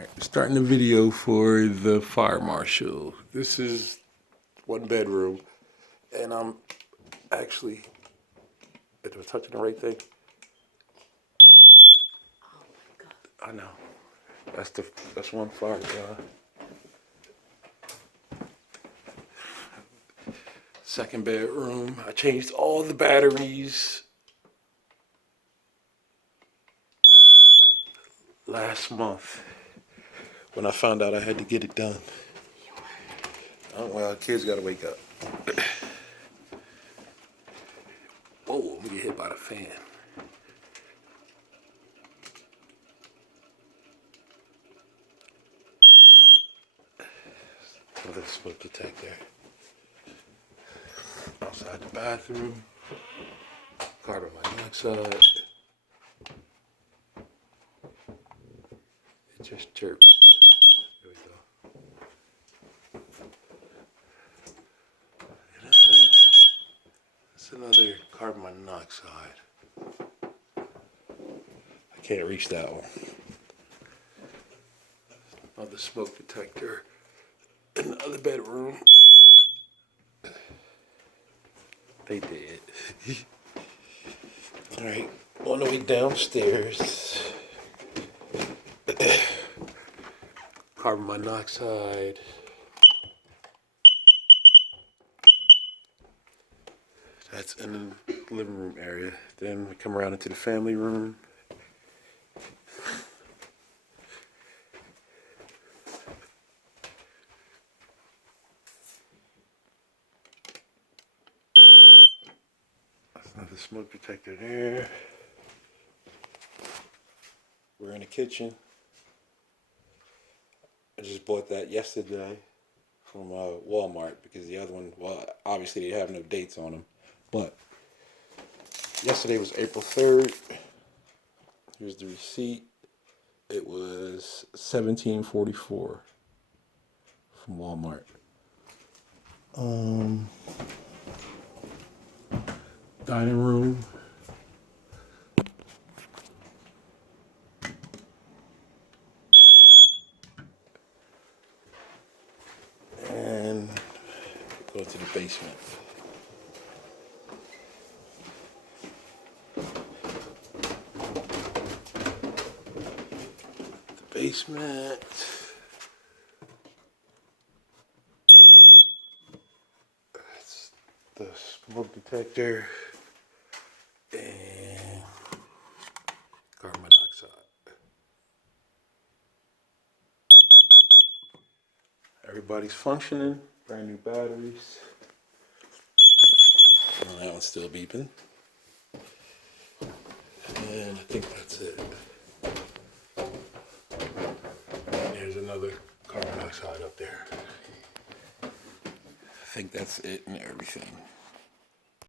Alright, starting the video for the fire marshal. This is one bedroom, and I'm actually, am I touching the right thing? Oh my God. I know. That's one fire, Second bedroom. I changed all the batteries last month when I found out I had to get it done. Oh, well, kids gotta wake up. Whoa, I'm gonna get hit by the fan. Another smoke detector. Outside the bathroom. Carbon monoxide. It just chirped. There we go. And that's another carbon monoxide. I can't reach that one. Another smoke detector. Another bedroom. They did. Alright, on the way downstairs. Carbon monoxide. That's in the living room area. Then we come around into the family room. That's another smoke detector there. We're in the kitchen. I just bought that yesterday from Walmart because the other one, well, obviously they have no dates on them. But yesterday was April 3rd. Here's the receipt. It was $17.44 from Walmart. Dining room. And go to the basement. Basement. That's the smoke detector and carbon monoxide. Everybody's functioning. Brand new batteries. Oh, that one's still beeping. And I think that's it. And there's another carbon monoxide up there. I think that's it and everything.